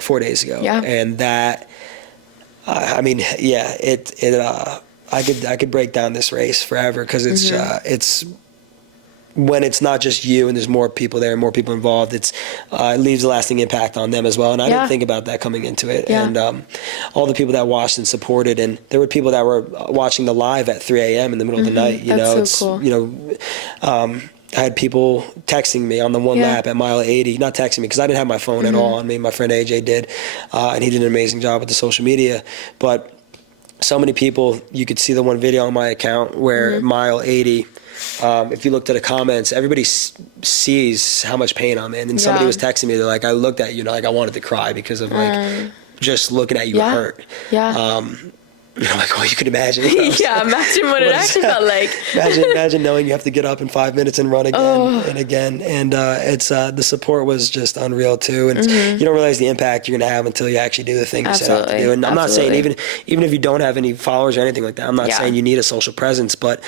4 days ago. Yeah. And that, I mean, yeah, I could break down this race forever, because it's when it's not just you and there's more people there, more people involved, it leaves a lasting impact on them as well. And I didn't think about that coming into it. Yeah. And all the people that watched and supported, and there were people that were watching the live at 3 a.m. in the middle of the night. That's so cool. I had people texting me on the one lap at mile 80, not texting me because I didn't have my phone at all. I mean, my friend AJ did, and he did an amazing job with the social media. But so many people, you could see the one video on my account where mile 80, if you looked at the comments, everybody sees how much pain I'm in. And somebody was texting me, they're like, I looked at you, like I wanted to cry because of like just looking at you hurt. Yeah. And I'm like, oh, you can imagine. Yeah, imagine what it actually felt like. imagine knowing you have to get up in 5 minutes and run again and again. And it's the support was just unreal too. And you don't realize the impact you're going to have until you actually do the thing you set out to do. And I'm not saying even if you don't have any followers or anything like that, I'm not saying you need a social presence, but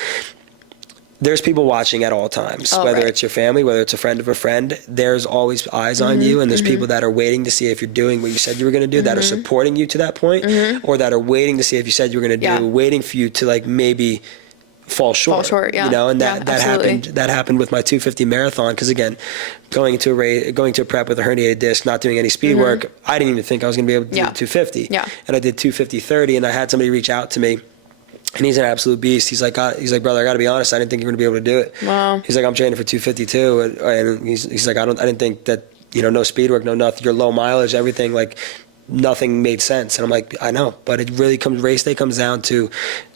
there's people watching at all times, whether it's your family, whether it's a friend of a friend, there's always eyes on you. And there's people that are waiting to see if you're doing what you said you were going to do, that are supporting you to that point, or that are waiting to see if you said you were going to do, waiting for you to like maybe fall short. Yeah. You know, and that happened with my 250 marathon. Because again, going to a prep with a herniated disc, not doing any speed work, I didn't even think I was going to be able to do the 250. Yeah. And I did 250-30, and I had somebody reach out to me. And he's an absolute beast. He's like, brother, I got to be honest, I didn't think you were going to be able to do it. Wow. He's like, I'm training for 252, and he's like, I didn't think that, no speed work, no nothing, your low mileage, everything, like nothing made sense. And I'm like, I know, but it really race day comes down to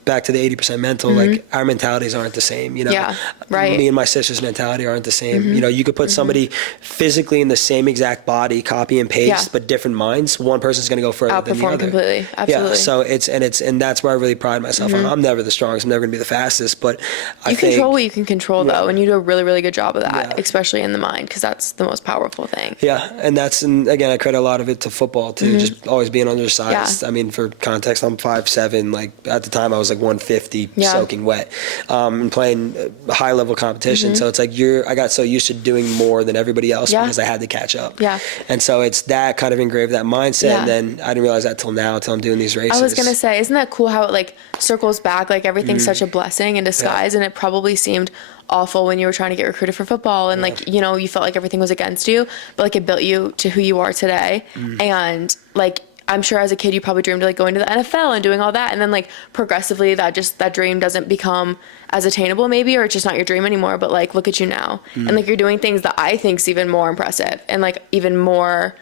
back to the 80% mental. Like our mentalities aren't the same, Yeah, right. Me and my sister's mentality aren't the same. You could put somebody physically in the same exact body, copy and paste, but different minds. One person's going to go further than the other. Completely. Absolutely. Yeah. So and that's where I really pride myself on. I'm never the strongest. I'm never going to be the fastest, but I think control what you can control though. And you do a really, really good job of that, especially in the mind, because that's the most powerful thing. Yeah. And again, I credit a lot of it to football too, just always being undersized. I mean, for context, I'm 5'7". Like at the time I was like 150 soaking wet, and playing high level competition. So it's like I got so used to doing more than everybody else because I had to catch up. Yeah. And so it's that kind of engraved that mindset. And then I didn't realize that till I'm doing these races. I was gonna say, isn't that cool how it like circles back? Like everything's such a blessing in disguise, and it probably seemed awful when you were trying to get recruited for football, and like you felt like everything was against you, but like it built you to who you are today. And like I'm sure as a kid you probably dreamed of like going to the NFL and doing all that, and then like progressively that dream doesn't become as attainable maybe, or it's just not your dream anymore. But like look at you now, and like you're doing things that I think's even more impressive and like even more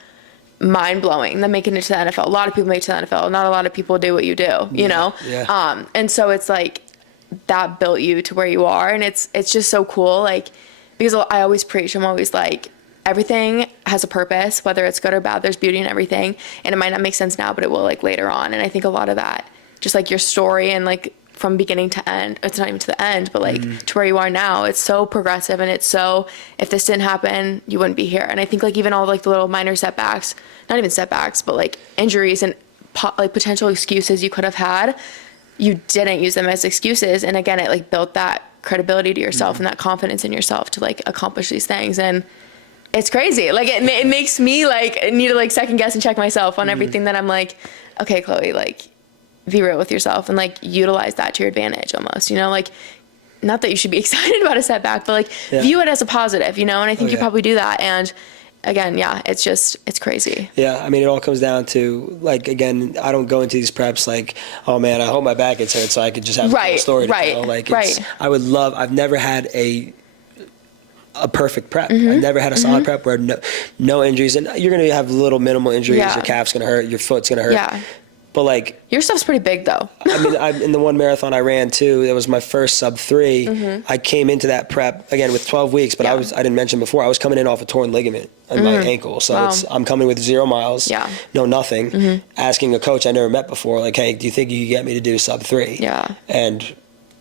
mind-blowing than making it to the NFL. A lot of people make it to the NFL. Not a lot of people do what you do, you know? Yeah. And so it's like that built you to where you are, and it's just so cool, like, because I always preach, I'm always like, everything has a purpose, whether it's good or bad, there's beauty in everything, and it might not make sense now, but it will like later on. And I think a lot of that, just like your story and like from beginning to end, it's not even to the end, but like to where you are now, it's so progressive, and it's so, if this didn't happen, you wouldn't be here. And I think like even all like the little minor setbacks, not even setbacks, but like injuries and like potential excuses you could have had, you didn't use them as excuses. And again, it like built that credibility to yourself and that confidence in yourself to like accomplish these things. And it's crazy. Like it makes me like need to like second guess and check myself on everything that I'm like, okay, Chloe, like be real with yourself and like utilize that to your advantage almost, like not that you should be excited about a setback, but like view it as a positive, and I think you probably do that. And again, it's crazy. Yeah. I mean, it all comes down to like, again, I don't go into these preps like, oh man, I hope my back gets hurt so I could just have a story to tell. Like I've never had a perfect prep. I've never had a solid prep where no injuries, and you're going to have little minimal injuries. Your calf's going to hurt, your foot's going to hurt. Yeah. But like your stuff's pretty big though. I mean, in the one marathon I ran too, it was my first sub 3. I came into that prep again with 12 weeks, but I didn't mention before, I was coming in off a torn ligament on my ankle. So I'm coming with 0 miles, no nothing, asking a coach I never met before, like, hey, do you think you could get me to do sub 3? Yeah. And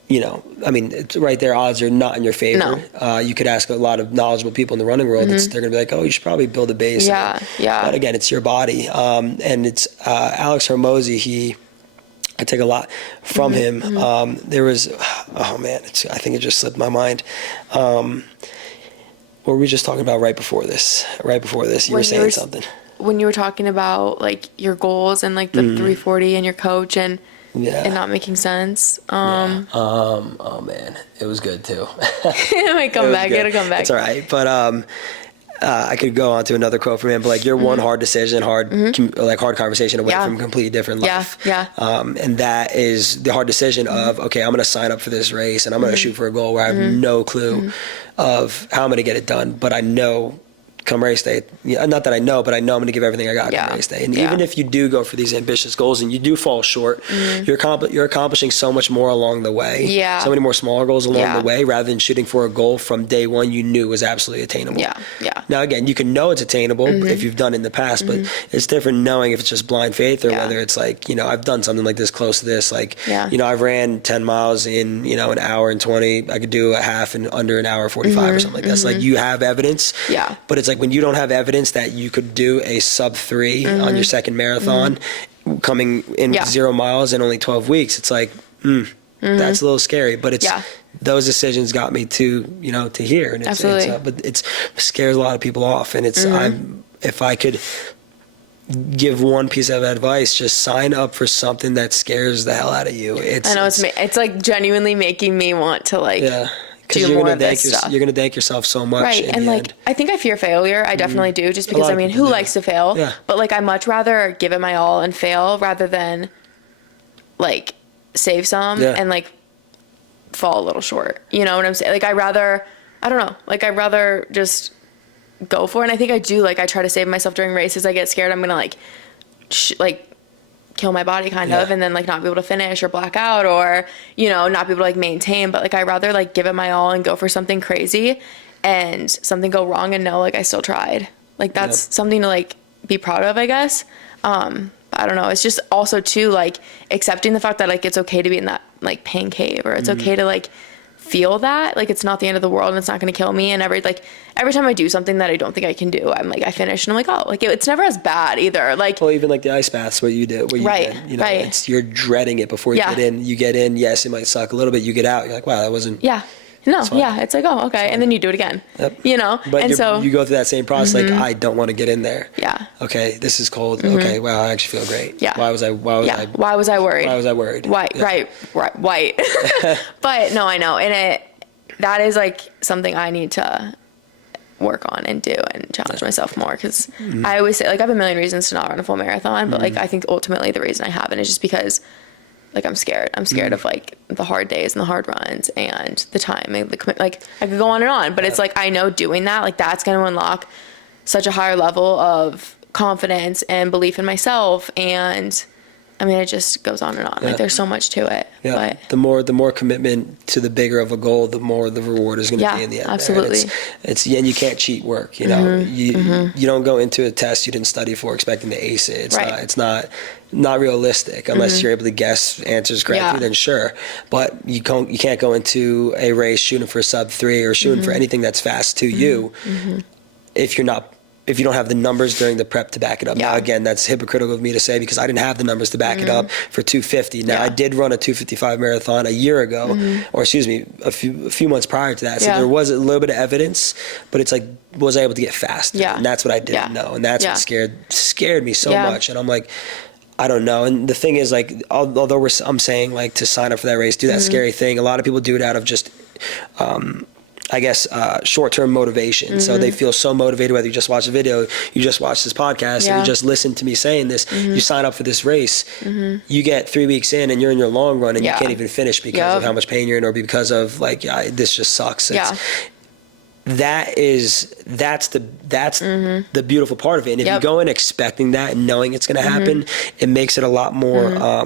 I mean, it's right there, odds are not in your favor. No. You could ask a lot of knowledgeable people in the running world. They're going to be like, oh, you should probably build a base. Yeah, But again, it's your body. And it's Alex Hormozy, I take a lot from him. There was, oh man, I think it just slipped my mind. What were we just talking about right before this? You were saying something. when you were talking about like your goals and like the 340 and your coach and not making sense. Oh man, it was good too. It might come back. It'll come back. It's all right. But I could go on to another quote from him, but like you're one hard decision, hard conversation away from a completely different life. And that is the hard decision of, okay, I'm going to sign up for this race and I'm going to shoot for a goal where I have no clue of how I'm going to get it done. But I know come race day, not that I know, but I know I'm going to give everything I got come race day. And even if you do go for these ambitious goals and you do fall short, you're accomplishing so much more along the way. So many more smaller goals along the way, rather than shooting for a goal from day one you knew was absolutely attainable. Now again, you can know it's attainable if you've done it in the past, but it's different knowing if it's just blind faith or whether it's like, I've done something like this close to this. Like, I've ran 10 miles in, an hour and 20. I could do a half in under an hour 45 or something like that. So like you have evidence, but it's like when you don't have evidence that you could do a sub 3 on your second marathon coming in with 0 miles in only 12 weeks, it's like, that's a little scary, but it's, those decisions got me to, to here. And it's, but it scares a lot of people off. And it's, if I could give one piece of advice, just sign up for something that scares the hell out of you. I know it's like genuinely making me want to like, because you're going to thank yourself so much. Right. And like, I think I fear failure. I definitely do, just because who likes to fail? But like, I much rather give it my all and fail rather than like save some and like fall a little short. You know what I'm saying? Like, I don't know. Like, I'd rather just go for it. And I think I do. Like, I try to save myself during races. I get scared I'm going to like kill my body kind of, and then like not be able to finish or black out or, not be able to like maintain. But like, I'd rather like give it my all and go for something crazy and something go wrong and know like I still tried. Like that's something to like be proud of, I guess. I don't know. It's just also too like accepting the fact that like it's okay to be in that like pain cave, or it's okay to like feel that like it's not the end of the world and it's not going to kill me. And every time I do something that I don't think I can do, I'm like, I finish and I'm like, oh, like it's never as bad either. Like, well, even like the ice baths, what you did, it's, you're dreading it before you get in. You get in, yes, it might suck a little bit. You get out, you're like, wow, that wasn't. No, it's like, oh, okay. And then you do it again, but and so you go through that same process. Like, I don't want to get in there. Okay. This is cold. Okay. Wow. I actually feel great. Why was I worried? Why was I worried? Why? Yeah. Right. White. But no, I know. And that is like something I need to work on and do and challenge myself more. Cause I always say like, I have a million reasons to not run a full marathon, but like, I think ultimately the reason I haven't is just because like, I'm scared of like the hard days and the hard runs and the time and the commitment. Like I could go on and on, but it's like, I know doing that, like that's going to unlock such a higher level of confidence and belief in myself. And I mean, it just goes on and on. Like there's so much to it. But the more commitment to the bigger of a goal, the more the reward is going to be in the end. Absolutely. And and you can't cheat work. You don't go into a test you didn't study for expecting to ace it. It's not realistic unless you're able to guess answers correctly. Then sure, but you can't go into a race shooting for sub 3 or shooting for anything that's fast to you if you don't have the numbers during the prep to back it up. Now, again, that's hypocritical of me to say because I didn't have the numbers to back it up for 250. Now, I did run a 255 marathon a year ago, or excuse me, a few months prior to that. So there was a little bit of evidence, but it's like, was I able to get faster? And that's what I didn't know. And that's what scared me so much. And I'm like, I don't know. And the thing is, like, although I'm saying, like, to sign up for that race, do that scary thing, a lot of people do it out of just I guess, short-term motivation. So they feel so motivated, whether you just watch a video, you just watch this podcast, or you just listen to me saying this, you sign up for this race, you get 3 weeks in and you're in your long run and you can't even finish because of how much pain you're in or because of like, this just sucks. That's the beautiful part of it. And if you go in expecting that and knowing it's going to happen, it makes it a lot more,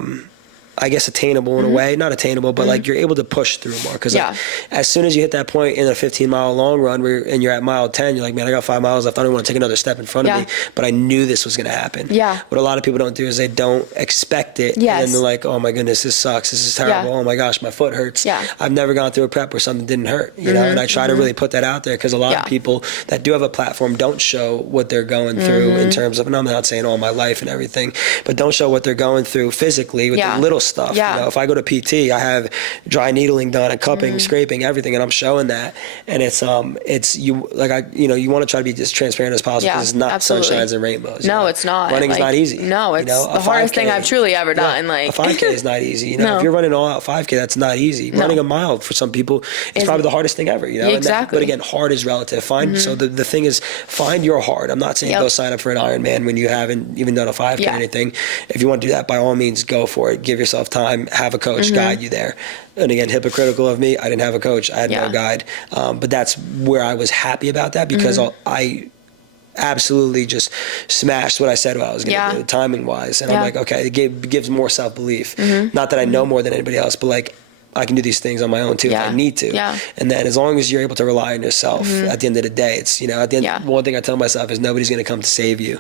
I guess, attainable in a way. Not attainable, but like you're able to push through more. Because like, as soon as you hit that point in a 15-mile long run and you're at mile 10, you're like, man, I got 5 miles left. I don't want to take another step in front of me. But I knew this was going to happen. What a lot of people don't do is they don't expect it. And then they're like, oh my goodness, this sucks. This is terrible. Oh my gosh, my foot hurts. I've never gone through a prep where something didn't hurt. You know, and I try to really put that out there because a lot of people that do have a platform don't show what they're going through in terms of, and I'm not saying all my life and everything, but don't show what they're going through physically with the little stuff. Yeah. You know, if I go to PT, I have dry needling done and cupping, scraping, everything, and I'm showing that. And it's you want to try to be as transparent as possible because it's not absolutely. sunshines and rainbows. No, it's not. Running's not easy. No, it's the hardest thing I've truly ever done. Like a 5K is not easy. You know, No. if you're running all out 5K, that's not easy. Running a mile for some people is probably the hardest thing ever. You know, exactly. But again, hard is relative. So the thing is, find your hard. I'm not saying go sign up for an Ironman when you haven't even done a 5K or anything. If you want to do that, by all means, go for it. Give yourself time. Have a coach guide you there. And again, hypocritical of me, I didn't have a coach. I had no guide. But that's where I was happy about that because I absolutely just smashed what I said I was going to do, timing wise. And I'm like, okay, it gives more self-belief. Not that I know more than anybody else, but like, I can do these things on my own too if I need to. And then as long as you're able to rely on yourself at the end of the day, it's, you know, at the end, one thing I tell myself is nobody's going to come to save you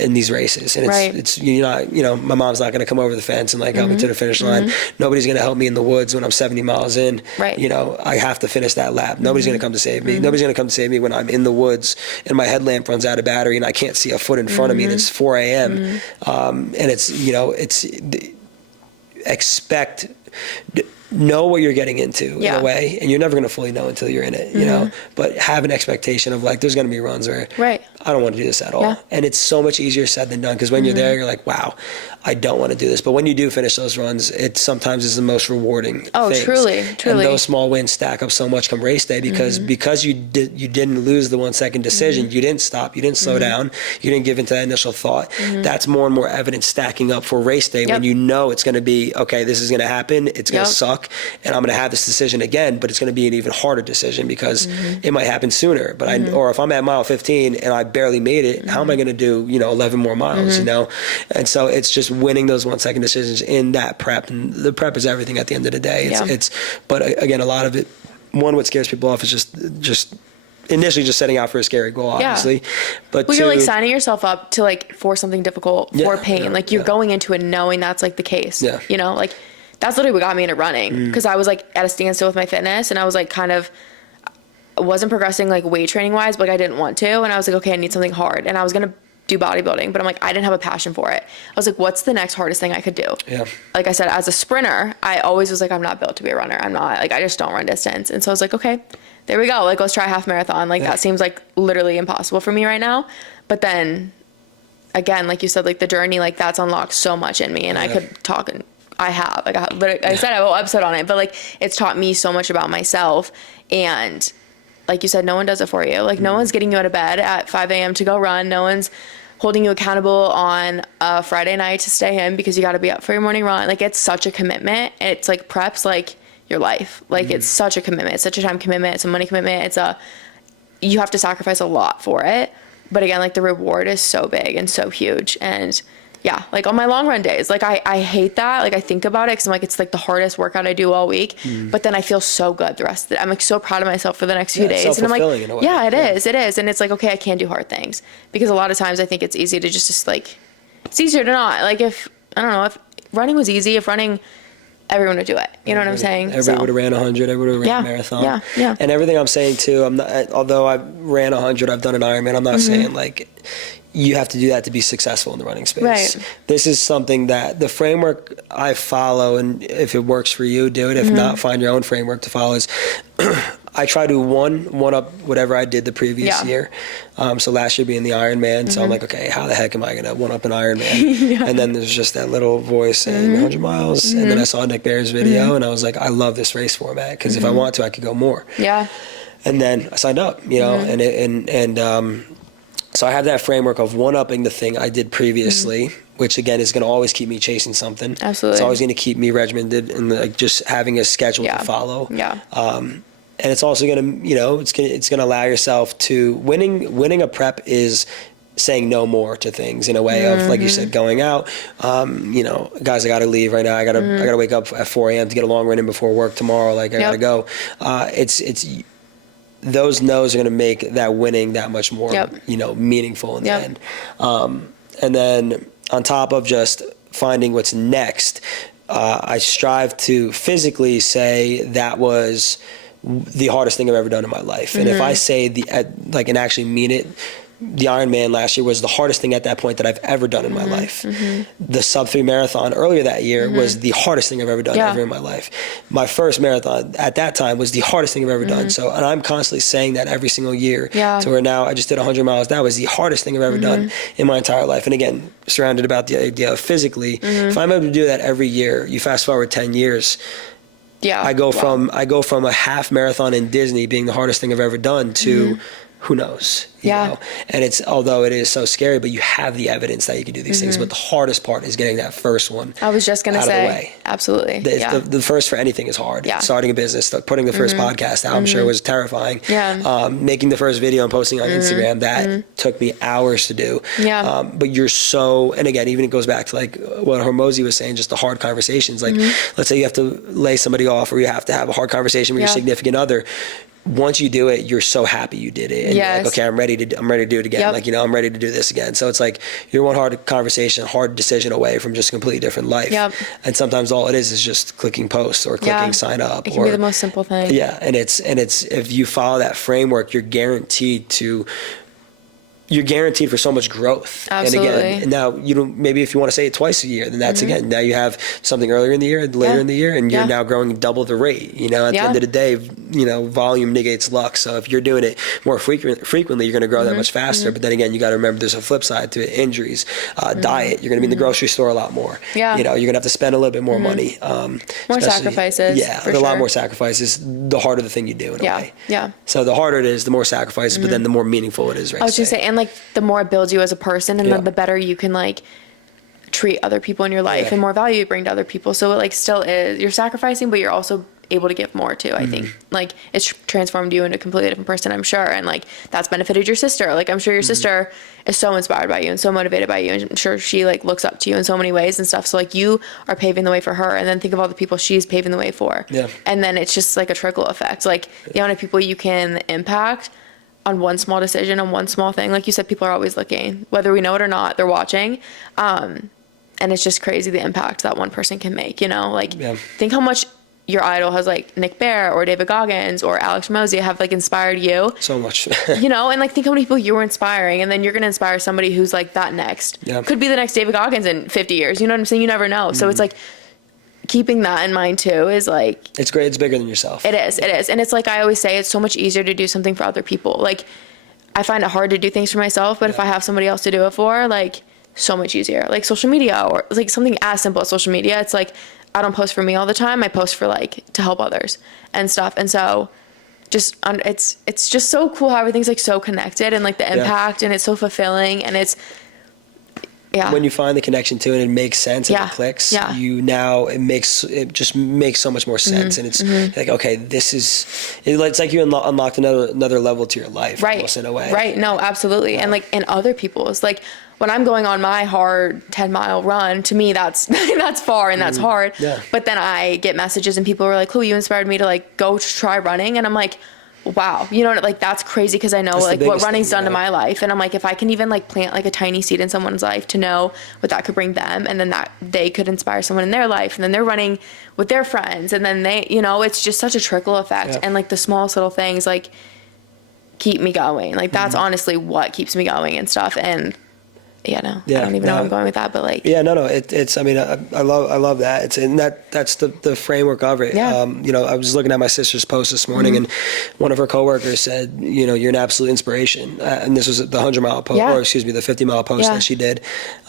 in these races. And it's, you're not, you know, my mom's not going to come over the fence and like help me to the finish line. Nobody's going to help me in the woods when I'm 70 miles in. You know, I have to finish that lap. Nobody's going to come to save me. Nobody's going to come to save me when I'm in the woods and my headlamp runs out of battery and I can't see a foot in front of me and it's 4 a.m. And it's, you know, know what you're getting into in a way, and you're never going to fully know until you're in it, you know, but have an expectation of like, there's going to be runs where I don't want to do this at all. And it's so much easier said than done because when you're there, you're like, wow, I don't want to do this. But when you do finish those runs, it sometimes is the most rewarding things. Truly. And those small wins stack up so much come race day because you didn't lose the 1 second decision. You didn't stop. You didn't slow down. You didn't give into that initial thought. That's more and more evidence stacking up for race day when you know it's going to be, okay, this is going to happen. It's going to suck. And I'm going to have this decision again, but it's going to be an even harder decision because it might happen sooner. But or if I'm at mile 15 and I barely made it, how am I going to do, you know, 11 more miles, you know? And so it's just winning those 1 second decisions in that prep. And the prep is everything at the end of the day. But again, a lot of it, what scares people off is just initially just setting out for a scary goal, obviously. But you're like signing yourself up to like for something difficult, for pain. Like you're going into it knowing that's like the case, you know, like that's literally what got me into running because I was like at a standstill with my fitness and I was like wasn't progressing like weight training wise, but like I didn't want to. And I was like, okay, I need something hard. And I was going to do bodybuilding, but I'm like, I didn't have a passion for it. I was like, what's the next hardest thing I could do? Like I said, as a sprinter, I always was like, I'm not built to be a runner. I'm not, like, I just don't run distance. And so I was like, okay, there we go. Like, let's try a half marathon. Like that seems like literally impossible for me right now. But then again, like you said, like the journey, like that's unlocked so much in me and I could talk and I have, like I said, I have a whole episode on it, but like it's taught me so much about myself. And like you said, no one does it for you. Like no one's getting you out of bed at 5 a.m. to go run. No one's holding you accountable on a Friday night to stay in because you got to be up for your morning run. Like it's such a commitment. It's like prep's like your life. Like it's such a commitment. It's such a time commitment. It's a money commitment. You have to sacrifice a lot for it. But again, like the reward is so big and so huge. And yeah, like on my long run days, like I hate that. Like I think about it because I'm like, it's like the hardest workout I do all week. But then I feel so good the rest of it. I'm like so proud of myself for the next few days. And I'm like, yeah, it is. And it's like, okay, I can do hard things because a lot of times I think it's easy to just like, it's easier to not. Like if running was easy, everyone would do it. You know what I'm saying? Everybody would have ran 100. Everybody would have ran a marathon. Yeah. And everything I'm saying too, I'm not, although I ran 100, I've done an Ironman. I'm not saying like you have to do that to be successful in the running space. Right. This is something that the framework I follow, and if it works for you, do it. If not, find your own framework to follow. Is I try to one up whatever I did the previous year. So last year being the Ironman, so I'm like, okay, how the heck am I going to one up an Ironman? And then there's just that little voice saying 100 miles. And then I saw Nick Bear's video, and I was like, I love this race format because if I want to, I could go more. Yeah. And then I signed up, you know, so I have that framework of one-upping the thing I did previously, which again is going to always keep me chasing something. Absolutely. It's always going to keep me regimented and like just having a schedule to follow. Yeah. And it's also going to, you know, it's going to allow yourself to winning a prep is saying no more to things in a way of, like you said, going out, you know, guys, I got to leave right now. I got to wake up at 4 a.m. to get a long run in before work tomorrow. Like I got to go. It's those no's are going to make that winning that much more, you know, meaningful in the end. And then on top of just finding what's next, I strive to physically say that was the hardest thing I've ever done in my life. And if I say and actually mean it, the Ironman last year was the hardest thing at that point that I've ever done in my life. The sub 3 marathon earlier that year was the hardest thing I've ever done ever in my life. My first marathon at that time was the hardest thing I've ever done. So, and I'm constantly saying that every single year to where now I just did 100 miles. That was the hardest thing I've ever done in my entire life. And again, surrounded about the idea of physically, if I'm able to do that every year, you fast forward 10 years, I go from a half marathon in Disney being the hardest thing I've ever done to who knows, you know? And it's, although it is so scary, but you have the evidence that you can do these things. But the hardest part is getting that first one. I was just going to say, the way. Absolutely. The first for anything is hard. Starting a business, putting the first podcast out, I'm sure was terrifying. Making the first video and posting on Instagram, that took me hours to do. But you're so, and again, even it goes back to like what Hormozy was saying, just the hard conversations. Like, let's say you have to lay somebody off, or you have to have a hard conversation with your significant other. Once you do it, you're so happy you did it. And you're like, okay, I'm ready to do it again. Like, you know, I'm ready to do this again. So it's like you're one hard conversation, hard decision away from just a completely different life. And sometimes all it is just clicking post or clicking sign up. It can be the most simple thing. And it's if you follow that framework, you're guaranteed for so much growth. Absolutely. And again, now you don't, maybe if you want to say it twice a year, then that's again, now you have something earlier in the year, later in the year, and you're now growing double the rate. You know, at the end of the day, you know, volume negates luck. So if you're doing it more frequently, you're going to grow that much faster. But then again, you got to remember there's a flip side to it: injuries, diet. You're going to be in the grocery store a lot more. You know, you're going to have to spend a little bit more money. More sacrifices. A lot more sacrifices. The harder the thing you do in a way. So the harder it is, the more sacrifices, but then the more meaningful it is. Right. I was just saying, and like the more it builds you as a person, and then the better you can like treat other people in your life, and more value you bring to other people. So it like still is, you're sacrificing, but you're also able to give more too. I think like it's transformed you into a completely different person, I'm sure, and like that's benefited your sister. Like I'm sure your sister is so inspired by you and so motivated by you, and I'm sure she like looks up to you in so many ways and stuff. So like you are paving the way for her, and then think of all the people she's paving the way for. And then it's just like a trickle effect. Like the amount of people you can impact on one small decision, on one small thing. Like you said, people are always looking, whether we know it or not, they're watching. And it's just crazy the impact that one person can make, you know? Like think how much your idol has, like Nick Bare or David Goggins or Alex Hormozy have like inspired you. So much. You know, and like think how many people you were inspiring, and then you're going to inspire somebody who's like that next. Could be the next David Goggins in 50 years. You know what I'm saying? You never know. So it's like, keeping that in mind too is like, it's great. It's bigger than yourself. It is. And it's like I always say, it's so much easier to do something for other people. Like I find it hard to do things for myself, but if I have somebody else to do it for, like so much easier. Like social media, or like something as simple as social media. It's like I don't post for me all the time. I post for like to help others and stuff. And so just it's just so cool how everything's like so connected, and like the impact, and it's so fulfilling, and it's when you find the connection to it, and it makes sense and it clicks. It just makes so much more sense, and it's like, okay, it's like you unlocked another level to your life, almost in a way. Right. No, absolutely. And like in other people's, like when I'm going on my hard 10-mile run, to me that's that's far and that's hard. But then I get messages and people are like, "Cool, you inspired me to like go try running," and I'm like, wow, you know, like that's crazy, because I know like what running's done to my life, and I'm like, if I can even like plant like a tiny seed in someone's life to know what that could bring them, and then that they could inspire someone in their life, and then they're running with their friends, and then they, you know, it's just such a trickle effect. And like the smallest little things like keep me going. Like that's honestly what keeps me going and stuff. And I don't even know where I'm going with that, but like it's I mean I love that. That's the framework of it. You know, I was looking at my sister's post this morning, and one of her coworkers said, you know, you're an absolute inspiration, and this was the 100-mile post, or excuse me, the 50-mile post that she did,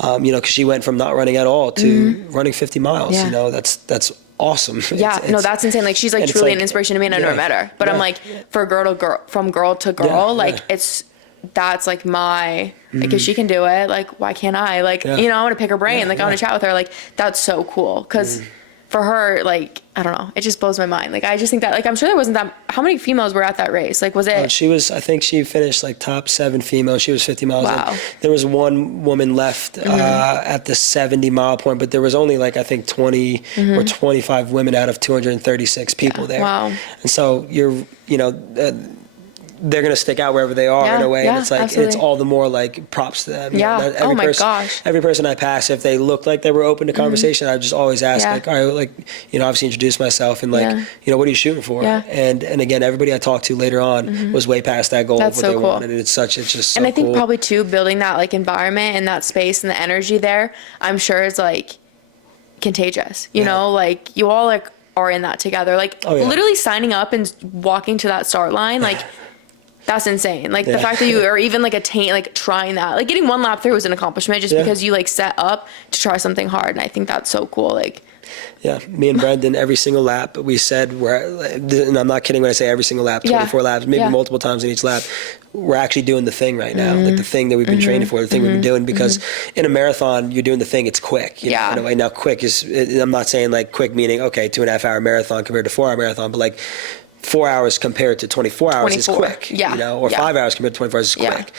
you know, because she went from not running at all to running 50 miles. You know, that's awesome. That's insane. Like she's like truly like, an inspiration to me, and I never met her, but I'm like, for girl to girl, from girl to girl, like that's like my, like if she can do it, like why can't I? Like, you know, I want to pick her brain, like I want to chat with her, like that's so cool, because for her, like, I don't know, it just blows my mind. Like I just think that, like, I'm sure there wasn't that, how many females were at that race? Like was it? She was, I think she finished like top 7 females. She was 50 miles in. There was one woman left at the 70-mile point, but there was only like, I think 20 or 25 women out of 236 people there. And so you know, they're going to stick out wherever they are in a way. And it's like, it's all the more like props to them. Oh my gosh. Every person I pass, if they looked like they were open to conversation, I just always ask like, all right, like, obviously introduce myself and like, what are you shooting for? And again, everybody I talked to later on was way past that goal of what they wanted. And it's just so And I think cool. probably too, building that like environment and that space and the energy there, I'm sure is like contagious, you know, like you all like are in that together, like literally signing up and walking to that start line, like that's insane. Like the fact that you are even like trying that, like getting one lap through was an accomplishment just because you like set up to try something hard. And I think that's so cool. Like, me and Brendan, every single lap we said and I'm not kidding when I say every single lap, 24 laps, maybe multiple times in each lap, we're actually doing the thing right now, like the thing that we've been training for, the thing we've been doing, because in a marathon, you're doing the thing, it's quick. You know, in a way. Now quick I'm not saying like quick meaning, okay, 2.5 hour marathon compared to 4 hour marathon, but like 4 hours compared to 24 hours is quick, or 5 hours compared to 24 hours is quick.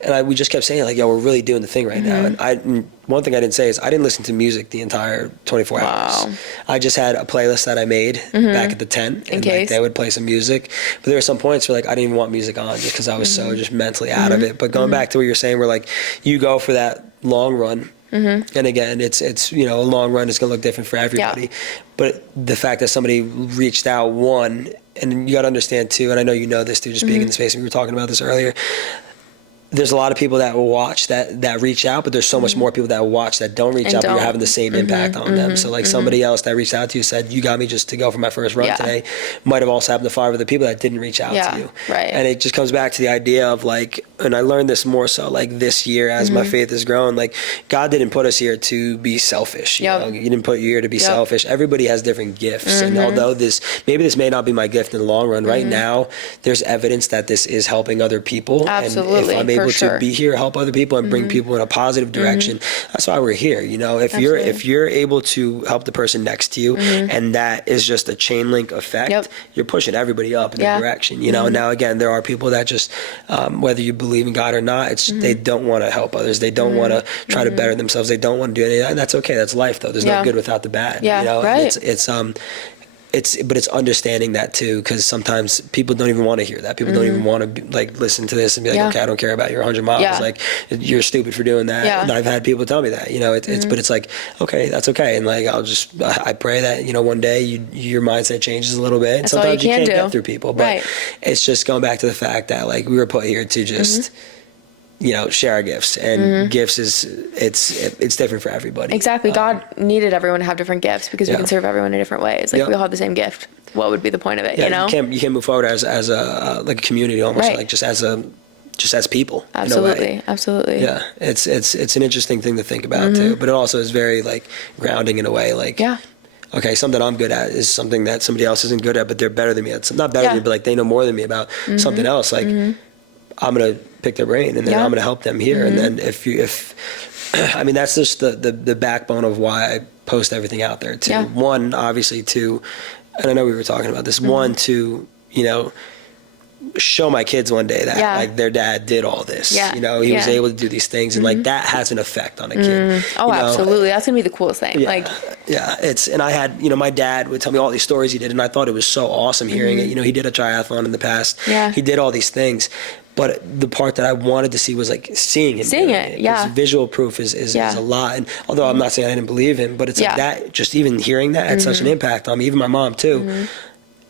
And we just kept saying like, we're really doing the thing right now. And one thing I didn't say is I didn't listen to music the entire 24 hours. I just had a playlist that I made back at the tent, and like, they would play some music. But there were some points where like I didn't even want music on just because I was so just mentally out of it. But going back to what you're saying, where like you go for that long run. And again, it's a long run is going to look different for everybody. But the fact that somebody reached out, and you got to understand too, and I know you know this too, just being in the space, and we were talking about this earlier, there's a lot of people that will watch that reach out, but there's so much more people that will watch that don't reach out, but you're having the same impact on them. So like somebody else that reached out to you said, you got me just to go for my first run today, might have also happened to 5 other people that didn't reach out to you. And it just comes back to the idea of like, and I learned this more so like this year as my faith has grown, like God didn't put us here to be selfish. You know? He didn't put you here to be selfish. Everybody has different gifts. And although this may not be my gift in the long run, right now, there's evidence that this is helping other people. Absolutely. And if I'm able to be here, help other people, and bring people in a positive direction, that's why we're here. If you're able to help the person next to you, and that is just a chain link effect, you're pushing everybody up in the direction. Now again, there are people that just whether you believe in God or not, they don't want to help others. They don't want to try to better themselves. They don't want to do any of that. And that's okay. That's life, though. There's no good without the bad. But it's understanding that too, because sometimes people don't even want to hear that. People don't even want to like listen to this and be like, okay, I don't care about your 100 miles. Like you're stupid for doing that. And I've had people tell me that. But it's like, okay, that's okay. And like I pray that one day your mindset changes a little bit. And sometimes you can't get through people, but it's just going back to the fact that like we were put here to just share our gifts, and gifts it's different for everybody. Exactly. God needed everyone to have different gifts because we can serve everyone in different ways. Like we all have the same gift. What would be the point of it? You can't move forward as a like a community almost, like just as people. Absolutely. In a way. Absolutely. Yeah. It's an interesting thing to think about too, but it also is very like grounding in a way. Like okay, something I'm good at is something that somebody else isn't good at, but they're better than me. It's not better than me, but like they know more than me about something else. Like I'm gonna pick their brain, and then I'm gonna help them here. And then if I mean, that's just the backbone of why I post everything out there too. One, obviously, two, and I know we were talking about this. One, to show my kids one day that like their dad did all this. He was able to do these things, and like that has an effect on a kid. Absolutely. That's gonna be the coolest thing. And I had my dad would tell me all these stories he did, and I thought it was so awesome hearing it. He did a triathlon in the past. He did all these things. But the part that I wanted to see was like seeing him. Seeing it. Visual proof is a lot. And although I'm not saying I didn't believe him, but it's like that, just even hearing that had such an impact on me, even my mom too.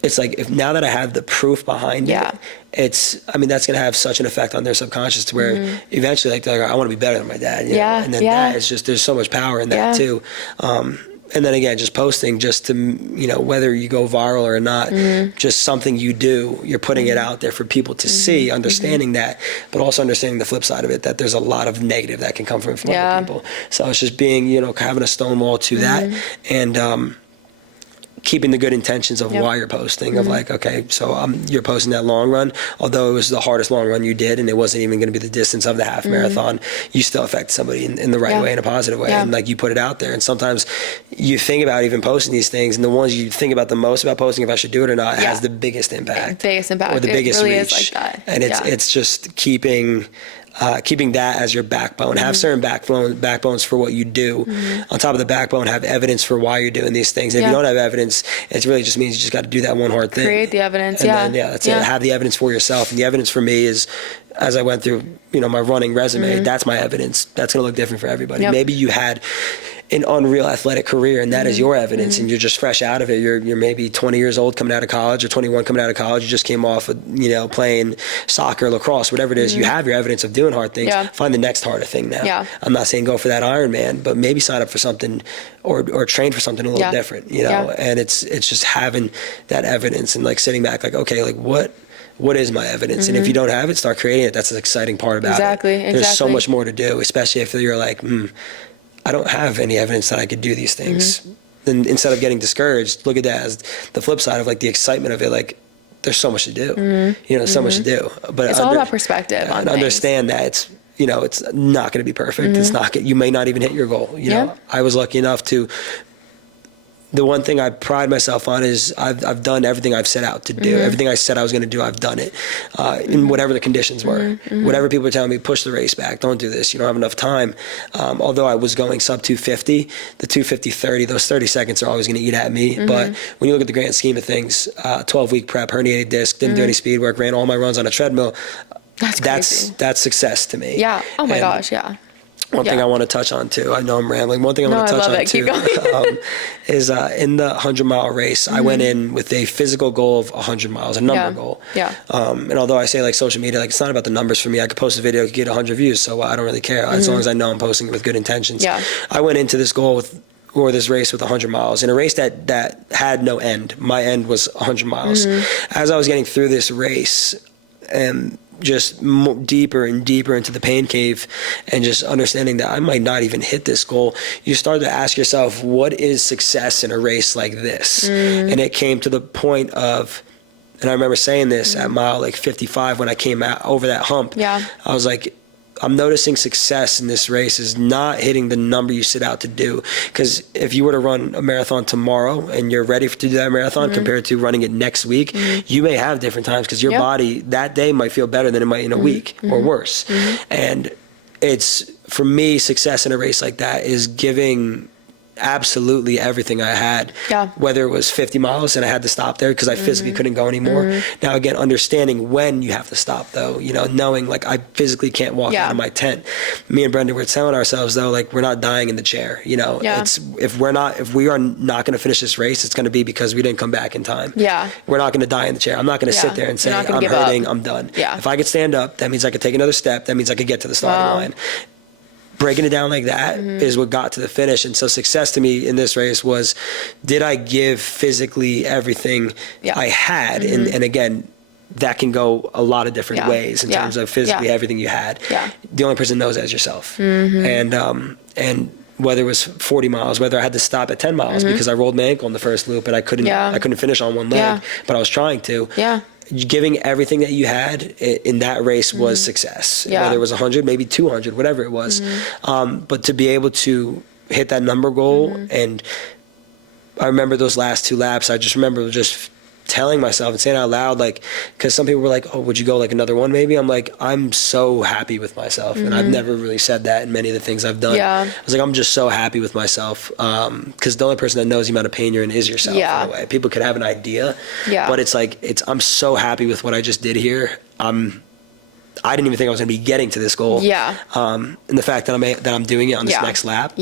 It's like, if now that I have the proof behind it, that's going to have such an effect on their subconscious to where eventually like they're like, I want to be better than my dad. And then that is just, there's so much power in that too. And then again, just posting just to, whether you go viral or not, just something you do, you're putting it out there for people to see, understanding that, but also understanding the flip side of it, that there's a lot of negative that can come from other people. So it's just being, having a stone wall to that, and keeping the good intentions of why you're posting, of like, okay, so you're posting that long run, although it was the hardest long run you did and it wasn't even going to be the distance of the half marathon, you still affect somebody in the right way, in a positive way, and like you put it out there. And sometimes you think about even posting these things, and the ones you think about the most about posting, if I should do it or not, has the biggest impact. Or the biggest reach. Is like that. And it's just keeping keeping that as your backbone. Have certain backbones for what you do. On top of the backbone, have evidence for why you're doing these things. If you don't have evidence, it really just means you just got to do that one hard thing. Create the evidence, and then, that's it. Have the evidence for yourself. And the evidence for me is, as I went through, my running resume, that's my evidence. That's going to look different for everybody. Maybe you had an unreal athletic career, and that is your evidence, and you're just fresh out of it. You're maybe 20 years old coming out of college, or 21 coming out of college. You just came off of, playing soccer, lacrosse, whatever it is. You have your evidence of doing hard things. Find the next harder thing now. I'm not saying go for that Ironman, but maybe sign up for something or train for something a little different, and it's just having that evidence and like sitting back like, okay, like what is my evidence? And if you don't have it, start creating it. That's the exciting part about it. There's so much more to do, especially if you're like, I don't have any evidence that I could do these things. Then instead of getting discouraged, look at that as the flip side of like the excitement of it. Like, there's so much to do. There's so much to do. But it's all about perspective on and things. Understand that it's not going to be perfect. It's not. You may not even hit your goal. I was lucky enough to. The one thing I pride myself on is I've done everything I've set out to do. Everything I said I was going to do, I've done it in whatever the conditions were. Whatever people were telling me, push the race back, don't do this, you don't have enough time. Although I was going sub 250, the 250-30, those 30 seconds are always going to eat at me. But when you look at the grand scheme of things, 12-week prep, herniated disc, didn't do any speed work, ran all my runs on a treadmill. That's success to me. Yeah. Oh my gosh. Yeah. One thing I want to touch on too, I know I'm rambling. One thing I want to touch on too is in the 100-mile race, I went in with a physical goal of 100 miles, a number goal. And although I say like social media, like it's not about the numbers for me. I could post a video, could get 100 views, so I don't really care as long as I know I'm posting it with good intentions. I went into this goal or this race with 100 miles in a race that had no end. My end was 100 miles. As I was getting through this race and just deeper and deeper into the pain cave and just understanding that I might not even hit this goal, you start to ask yourself, what is success in a race like this? And it came to the point of, and I remember saying this at mile like 55 when I came out over that hump, I was like, I'm noticing success in this race is not hitting the number you set out to do. Because if you were to run a marathon tomorrow and you're ready to do that marathon compared to running it next week, you may have different times because your body that day might feel better than it might in a week or worse. And it's, for me, success in a race like that is giving absolutely everything I had, whether it was 50 miles and I had to stop there because I physically couldn't go anymore. Now again, understanding when you have to stop though, knowing like I physically can't walk out of my tent. Me and Brendan were telling ourselves though, like we're not dying in the chair, it's if we are not going to finish this race, it's going to be because we didn't come back in time. We're not going to die in the chair. I'm not going to sit there and say I'm hurting, I'm done. If I could stand up, that means I could take another step. That means I could get to the starting line. Breaking it down like that is what got to the finish. And so success to me in this race was, did I give physically everything I had? And again, that can go a lot of different ways in terms of physically everything you had. The only person knows that is yourself. And whether it was 40 miles, whether I had to stop at 10 miles because I rolled my ankle in the first loop and I couldn't finish on one leg, but I was trying to. Giving everything that you had in that race was success. Whether it was 100, maybe 200, whatever it was. But to be able to hit that number goal, and I remember those last 2 laps, I just remember just telling myself and saying out loud, like, because some people were like, oh, would you go like another one maybe? I'm like, I'm so happy with myself. And I've never really said that in many of the things I've done. I was like, I'm just so happy with myself. Because the only person that knows the amount of pain you're in is yourself in a way. People could have an idea, but it's like, I'm so happy with what I just did here. I didn't even think I was going to be getting to this goal. And the fact that I'm doing it on this next lap.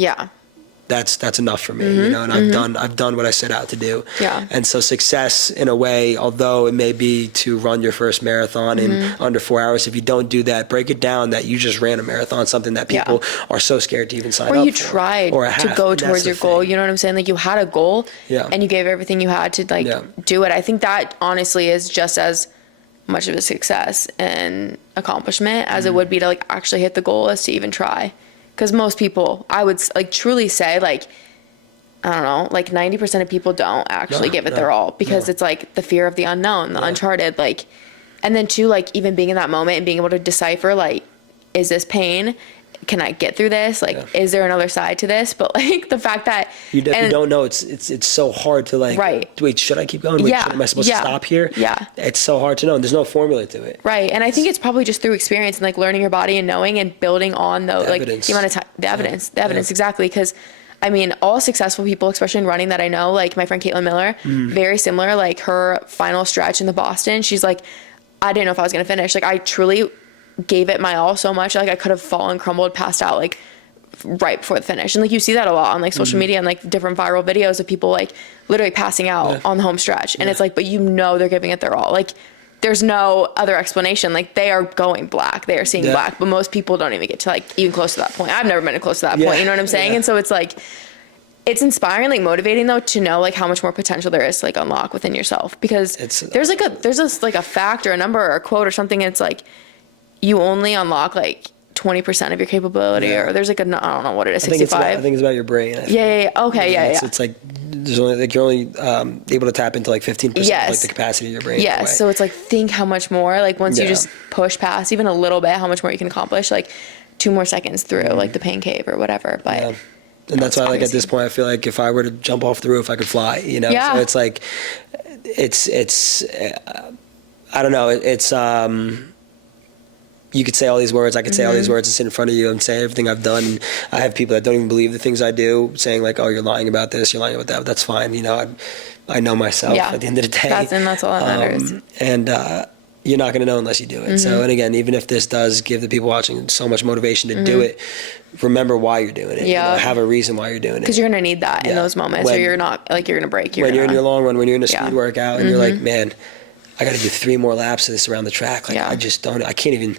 That's enough for me, and I've done what I set out to do. And so success in a way, although it may be to run your first marathon in under 4 hours, if you don't do that, break it down that you just ran a marathon, something that people are so scared to even sign up for. Or you tried to go towards your goal, you know what I'm saying? Like you had a goal and you gave everything you had to do it. I think that honestly is just as much of a success and accomplishment as it would be to like actually hit the goal as to even try. Because most people, I would like truly say, like, I don't know, like 90% of people don't actually give it their all because it's like the fear of the unknown, the uncharted, like, and then too, like even being in that moment and being able to decipher, like, is this pain? can I get through this? Like, is there another side to this? But like the fact that you don't know, it's so hard to like, wait, should I keep going? Wait, am I supposed to stop here? Yeah. It's so hard to know. And there's no formula to it. Right. And I think it's probably just through experience and like learning your body and knowing and building on the like evidence. The amount of time, the evidence, exactly. Cause I mean, all successful people, especially in running that I know, like my friend Caitlin Miller, very similar, like her final stretch in the Boston, she's like, I didn't know if I was going to finish. Like I truly gave it my all so much. Like I could have fallen, crumbled, passed out like right before the finish. And like you see that a lot on like social media and like different viral videos of people like literally passing out on the home stretch. And it's like, but you know, they're giving it their all. Like there's no other explanation. Like they are going black, they are seeing black, but most people don't even get to like even close to that point. I've never been close to that point. You know what I'm saying? And so it's like, it's inspiring, like motivating though, to know like how much more potential there is to like unlock within yourself, because there's a fact or a number or a quote or something. And it's like, you only unlock like 20% of your capability, or there's like I don't know what it is, 65. I think it's about your brain. It's like there's only like you're only able to tap into like 15% of like the capacity of your brain. Yes, so it's like think how much more like once you just push past even a little bit, how much more you can accomplish. Like 2 more seconds through like the pain cave or whatever. But and that's why like at this point I feel like if I were to jump off the roof I could fly. You know, so it's like it's I don't know. It's you could say all these words, I could say all these words and sit in front of you and say everything I've done. I have people that don't even believe the things I do, saying like, oh, you're lying about this, you're lying about that. That's fine. You know, I know myself at the end of the day. That's all that matters. And you're not going to know unless you do it. So, and again, even if this does give the people watching so much motivation to do it, remember why you're doing it. You know, have a reason why you're doing it. Because you're going to need that in those moments, or you're not, like you're going to break. When you're in your long run, when you're in a speed workout and you're like, man, I got to do 3 more laps of this around the track. Like I just don't. I can't even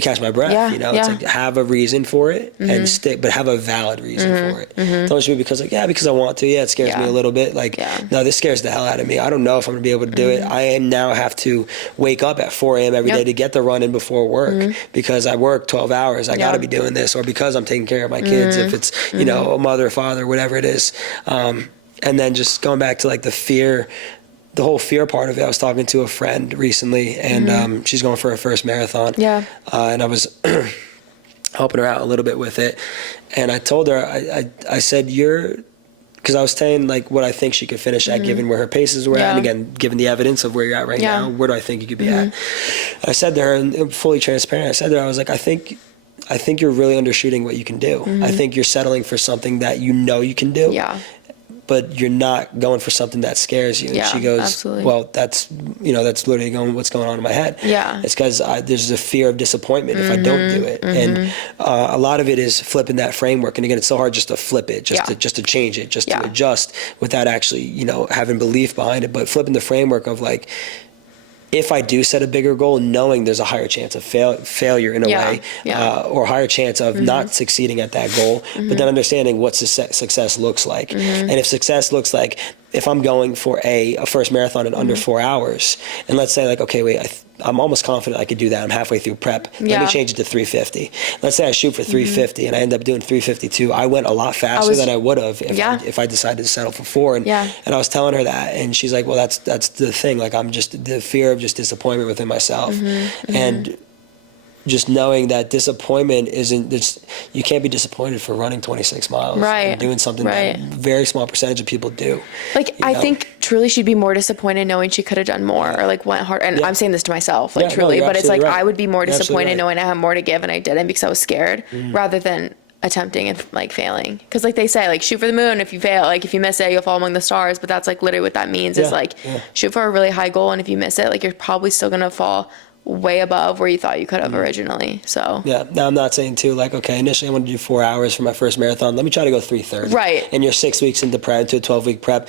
catch my breath. You know, it's like have a reason for it and stick, but have a valid reason for it. Don't just be because like because I want to. It scares me a little bit. Like no, this scares the hell out of me. I don't know if I'm gonna be able to do it. I now have to wake up at 4 a.m. every day to get the run in before work because I work 12 hours. I got to be doing this, or because I'm taking care of my kids. If it's you know a mother, father, whatever it is, and then just going back to like the fear. The whole fear part of it, I was talking to a friend recently, and she's going for her first marathon. And I was helping her out a little bit with it. And I told her, I said, because I was saying like what I think she could finish at, given where her paces were at, and again, given the evidence of where you're at right now, where do I think you could be at? I said to her, and fully transparent, I said to her, I was like, I think you're really undershooting what you can do. I think you're settling for something that you know you can do. But you're not going for something that scares you. And she goes, absolutely. Well, that's literally what's going on in my head. It's because there's a fear of disappointment if I don't do it. And a lot of it is flipping that framework. And again, it's so hard just to flip it, just to change it, just to adjust without actually, you know, having belief behind it. But flipping the framework of like, if I do set a bigger goal, knowing there's a higher chance of failure in a way, or a higher chance of not succeeding at that goal, but then understanding what success looks like. And if success looks like, if I'm going for a first marathon in under 4 hours, and let's say like, okay, wait, I'm almost confident I could do that. I'm halfway through prep. Let me change it to 350. Let's say I shoot for 350 and I end up doing 352. I went a lot faster than I would have if I decided to settle for 4. And I was telling her that, and she's like, well, that's the thing. Like I'm just the fear of just disappointment within myself, and just knowing that disappointment isn't just, you can't be disappointed for running 26 miles and doing something that a very small percentage of people do. Like I think truly she'd be more disappointed knowing she could have done more or like went hard. And I'm saying this to myself, like truly, but it's like I would be more disappointed knowing I had more to give and I didn't because I was scared rather than attempting and like failing. Because like they say, like shoot for the moon. If you fail, like if you miss it, you'll fall among the stars. But that's like literally what that means is like shoot for a really high goal, and if you miss it, like you're probably still gonna fall way above where you thought you could have originally. So now I'm not saying too like, okay, initially I wanted to do 4 hours for my first marathon, let me try to go 3:30. And you're 6 weeks into prep, to a 12-week prep,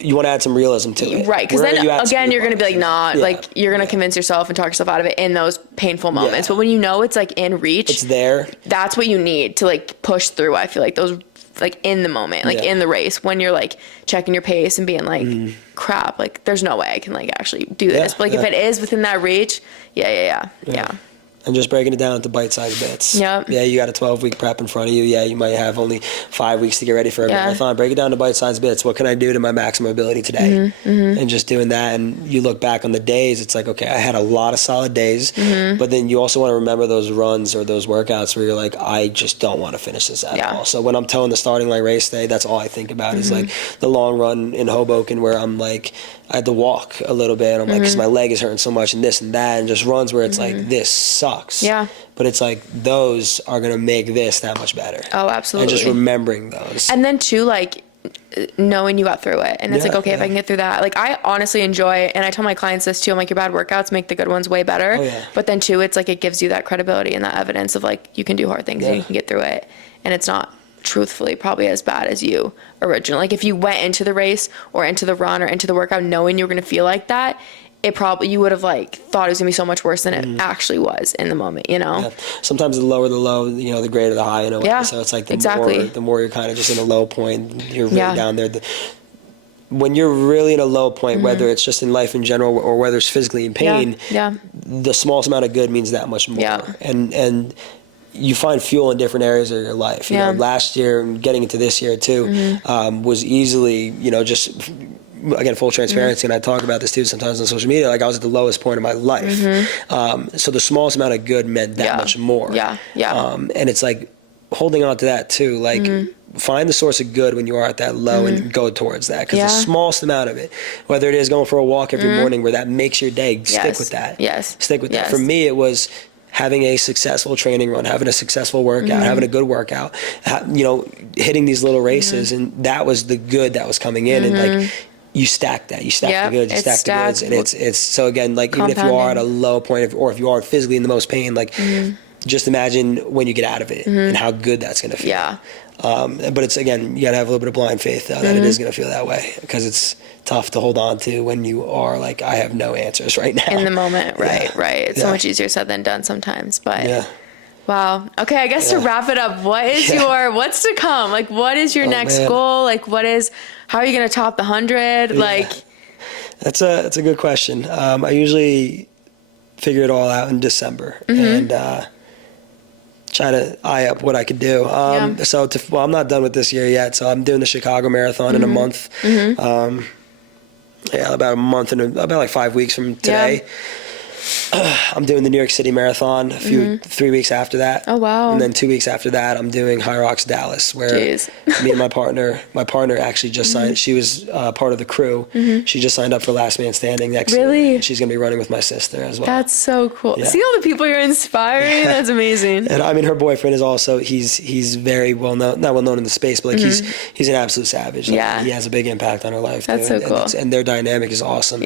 you want to add some realism to it, because then again you're going to be like, nah, like you're going to convince yourself and talk yourself out of it in those painful moments. But when you know it's like in reach, it's there, that's what you need to like push through. I feel like those, like in the moment, like in the race, when you're like checking your pace and being like, crap, like there's no way I can like actually do this. But like if it is within that reach, And just breaking it down into bite-sized bits. Yep. Yeah, you got a 12-week prep in front of you. Yeah, you might have only 5 weeks to get ready for a marathon. Break it down to bite-sized bits. What can I do to my maximum ability today? And just doing that. And you look back on the days, it's like, okay, I had a lot of solid days. But then you also want to remember those runs or those workouts where you're like, I just don't want to finish this at all. So when I'm towing the starting line race day, that's all I think about is like the long run in Hoboken where I'm like, I had to walk a little bit. I'm like, because my leg is hurting so much and this and that, and just runs where it's like, this sucks. Yeah. But it's like, those are going to make this that much better. Oh, absolutely. And just remembering those. And then too, like, knowing you got through it. And it's like, okay, if I can get through that. Like, I honestly enjoy, and I tell my clients this too, I'm like, your bad workouts make the good ones way better. Oh, yeah. But then too, it's like, it gives you that credibility and that evidence of like, you can do hard things and you can get through it. And it's not truthfully probably as bad as you originally. Like if you went into the race or into the run or into the workout knowing you were going to feel like that, it probably, you would have like thought it was gonna be so much worse than it actually was in the moment, you know? Yeah. Sometimes the lower the low, you know, the greater the high in a way. Yeah, So it's like the more you're kind of just in a low point, you're really down there. When you're really in a low point, whether it's just in life in general or whether it's physically in pain, the smallest amount of good means that much more. Yeah. And you find fuel in different areas of your life. You know, last year and getting into this year too, was easily, you know, just again, full transparency, and I talk about this too sometimes on social media, like I was at the lowest point of my life. So the smallest amount of good meant that much more. And it's like holding on to that too, like find the source of good when you are at that low and go towards that. Because the smallest amount of it, whether it is going for a walk every morning where that makes your day, stick with that. Stick with that. For me, it was having a successful training run, having a successful workout, having a good workout, you know, hitting these little races. And that was the good that was coming in. And like, you stack that. You stack the goods. You stack the goods, and it's so again, like even if you are at a low point, or if you are physically in the most pain, like just imagine when you get out of it and how good that's going to feel. But it's again, you got to have a little bit of blind faith though, that it is going to feel that way, because it's tough to hold on to when you are like, I have no answers right now in the moment. Right. It's so much easier said than done sometimes. But wow. Okay, I guess to wrap it up, what is what's to come? Like, what is your next goal? Like, how are you going to top the 100? Like, that's a good question. I usually figure it all out in December and try to eye up what I could do. So I'm not done with this year yet. So I'm doing the Chicago Marathon in a month. About a month and about like 5 weeks from today. I'm doing the New York City Marathon 3 weeks after that. Oh, wow. And then 2 weeks after that, I'm doing High Rocks Dallas, where me and my partner actually just signed. She was part of the crew. She just signed up for Last Man Standing next year. And she's going to be running with my sister as well. That's so cool. See all the people you're inspiring? That's amazing. And I mean, her boyfriend is also, he's very well known, not well known in the space, but like he's an absolute savage. Like, he has a big impact on her life. That's so cool. And their dynamic is awesome.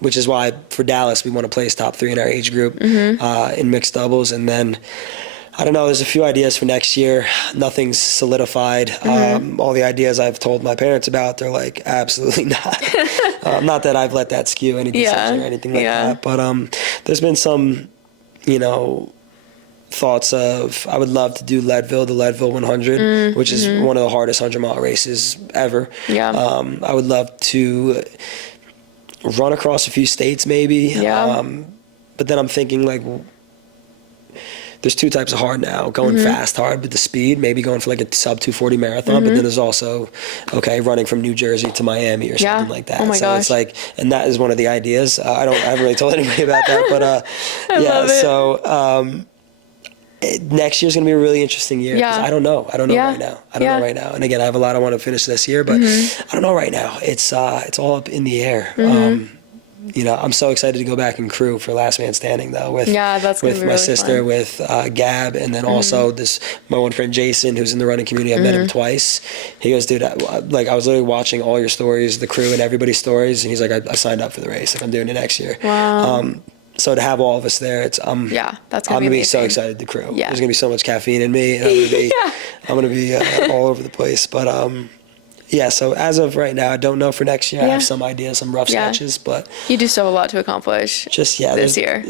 Which is why for Dallas, we want to place top 3 in our age group in mixed doubles. And then, I don't know, there's a few ideas for next year. Nothing's solidified. All the ideas I've told my parents about, they're like, absolutely not. Not that I've let that skew any decision or anything like that. But there's been some, you know, thoughts of, I would love to do the Leadville 100, which is one of the hardest 100-mile races ever. I would love to run across a few states maybe. But then I'm thinking like, there's 2 types of hard now, going fast hard with the speed, maybe going for like a sub 240 marathon, but then there's also, running from New Jersey to Miami or something like that. Oh my gosh. It's like, and that is one of the ideas. I haven't really told anybody about that, but I love it. So next year's going to be a really interesting year. I don't know. I don't know right now. I don't know right now. And again, I have a lot I want to finish this year, but I don't know right now. It's all up in the air. You know, I'm so excited to go back and crew for Last Man Standing though, with that's with my really sister, fun. With Gab, and then also my one friend Jason, who's in the running community. I met him twice. He goes, dude, I was literally watching all your stories, the crew and everybody's stories, and he's like, I signed up for the race. Like, I'm doing it next year. Wow. So to have all of us there, that's I'm gonna be so excited to crew. There's gonna be so much caffeine in me, and I'm gonna be all over the place. But so as of right now, I don't know for next year. I have some ideas, some rough sketches, but you do still have a lot to accomplish. Just this year.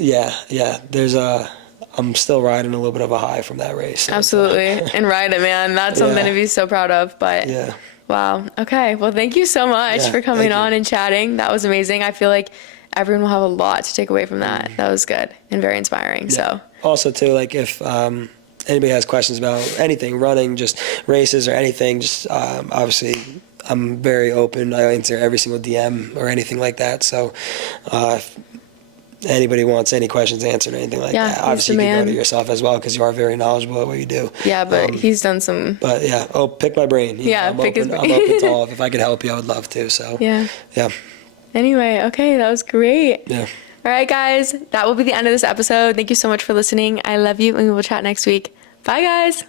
There's I'm still riding a little bit of a high from that race. So absolutely, and ride it, man. That's something to be so proud of. But wow. Okay. Well, thank you so much for coming on and chatting. That was amazing. I feel like everyone will have a lot to take away from that. That was good and very inspiring. Yeah. So also too, like if anybody has questions about anything, running, just races or anything, just obviously I'm very open. I answer every single DM or anything like that. So if anybody wants any questions answered or anything like that, obviously you can go to yourself as well because you are very knowledgeable at what you do. Yeah, but he's done some. But yeah, pick my brain. I'm open to all. If I could help you, I would love to. So yeah. Anyway, okay, that was great. Yeah. All right, guys, that will be the end of this episode. Thank you so much for listening. I love you, and we will chat next week. Bye, guys.